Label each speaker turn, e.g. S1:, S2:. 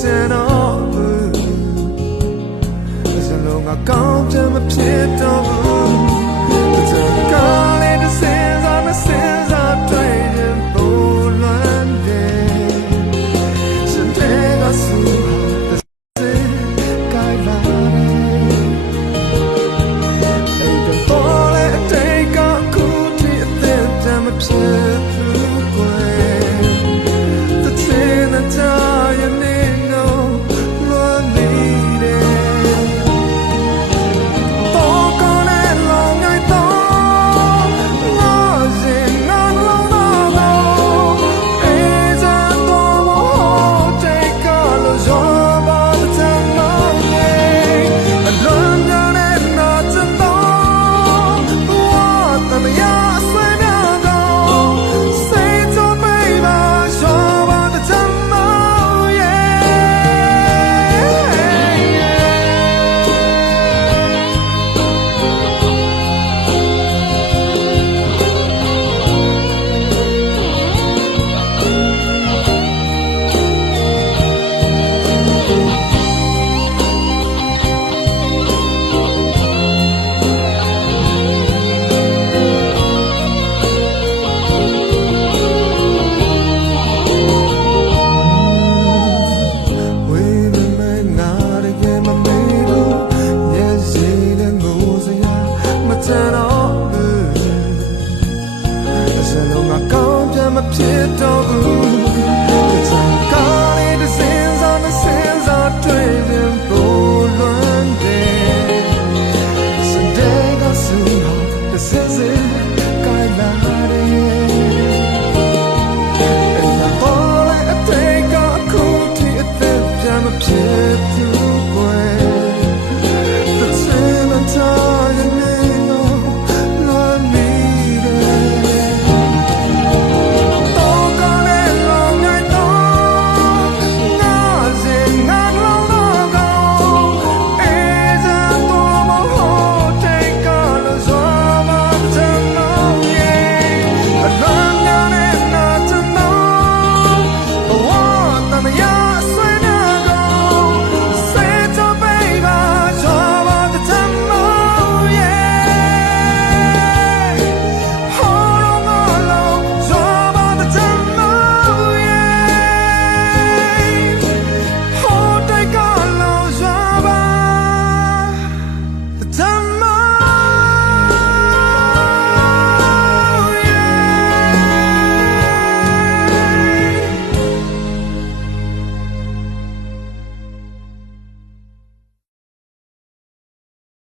S1: ချင်တော့ဘူးအစလုံးကကောင်းချင်မဖြစ်တော့